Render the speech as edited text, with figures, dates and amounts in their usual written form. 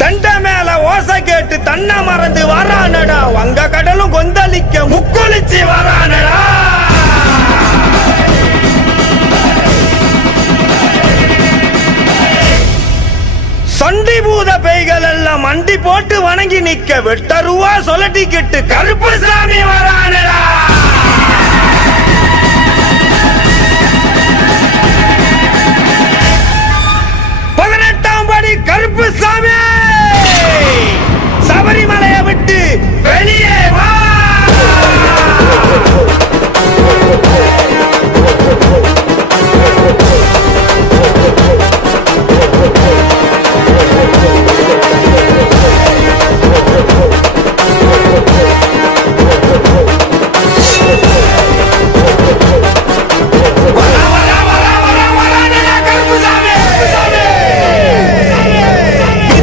தண்ட மேல ஓசை கேட்டு தன்னை மறந்து வரானடா, வங்க கடலும் கொந்தளிக்க முக்குளிச்சு வரானடா. சண்டி பூத பேய்கள் எல்லாம் மண்டி போட்டு வணங்கி நிக்க, வெட்டருவா சொல்லட்டிக்கிட்டு கருப்பு சாமி வரானடா. கருப்பு சாமி